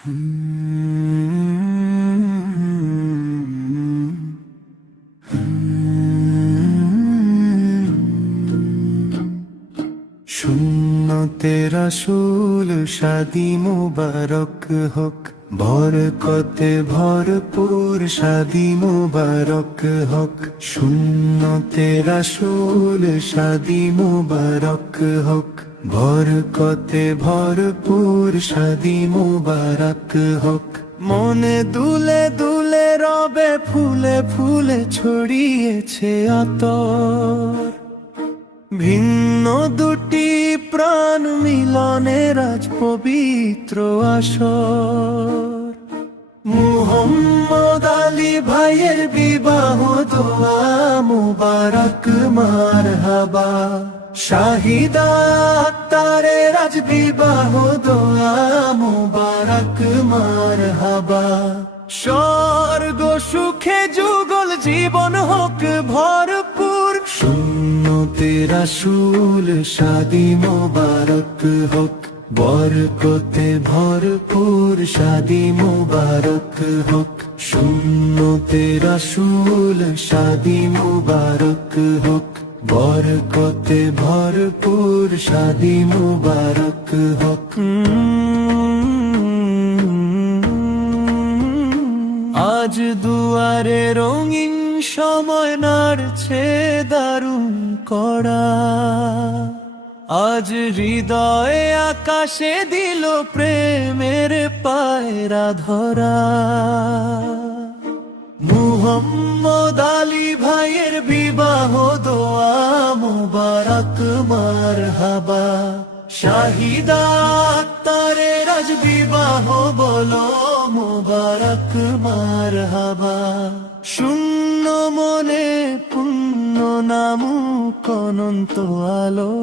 সুন্নতে রাসূল শাদি মুবারক হোক, বরকতে ভরপুর শাদি মুবারক হোক। সুন্নতে রাসূল শাদি মুবারক হোক, বরকতে ভরপুর শাদি মুবারক হোক। মনে দুলে দুলে রবে ফুলে ফুলে ছড়িয়েছে আতর, ভিন্ন দুটি প্রাণ মিলনের আজ পবিত্র আসর। মুহাম্মদ আলী ভাইয়ের বিবাহ দোয়া মুবারক মারহাবা, শাহিদা আক্তারের আজ বিবাহ দোয়া মুবারক মারহাবা। স্বর্গ সুখে যুগল জীবন হোক ভরপুর, সুন্নতে রাসূল শাদি মুবারক হোক, বরকতে ভরপুর শাদি মুবারক হোক। সুন্নতে রাসূল শাদি মুবারক হোক, বরকতে ভরপুর শাদি মুবারক হোক। আজ দুয়ারে রঙিন সময় নাড়ছে দারুণ কড়া, আজ হৃদয়ে আকাশে দিল প্রেমের পায়রা ধরা। মুহাম্মদ আলী ভাইয়ের বিবাহ দোয়া মুবারক মারহাবা, শাহিদা আক্তারের আজ বিবাহ বলো মুবারক মারহাবা। শূন্য মনে পুণ্য নামুক অনন্ত আলো,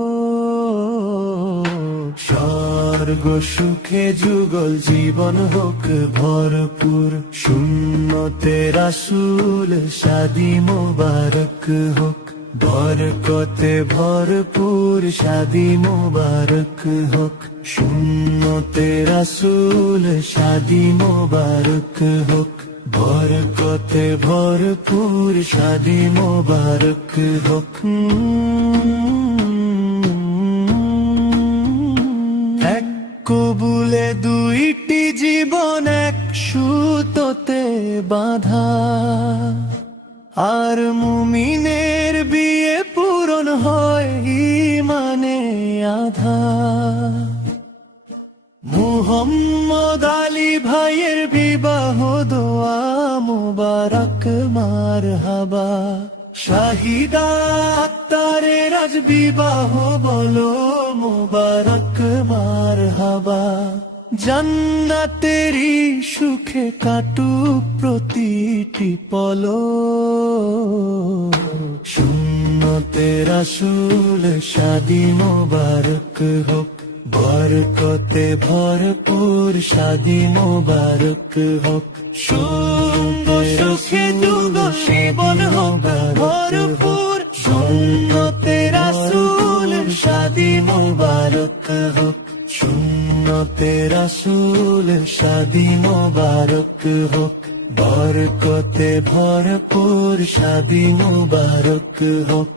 স্বর্গ সুখে যুগল জীবন হোক ভরপুর। সুন্নতে রাসূল শাদি মুবারক হোক, বরকতে ভরপুর শাদি মুবারক হোক। সুন্নতে রাসূল শাদি মুবারক হোক, বরকতে ভরপুর শাদি মুবারক হোক। এক কবুলে দুইটি জীবন এক সুতোতে বাঁধা, আর মুমিনের বিয়ে পূরণ হয় ঈমানে আধা। মুহাম্মদ আলী ভাইয়ের বিবাহ দোয়া মুবারক মারহাবা, শাহিদা আক্তারের আজ বিবাহ বলো মুবারক মারহাবা। জান্নাতেরি সুখে কাটুক প্রতিটি পলক, সুন্নতে রাসূল শাদি মুবারক হোক, বরকতে ভরপুর শাদি মুবারক হোক। সুন্দর সুখে যুগ জীবন হোক ভরপুর, সুন্নতে রাসূল শাদি মুবারক হোক। সুন্নতে রাসূল শাদি মুবারক হোক, বরকতে ভরপুর শাদি মুবারক হোক।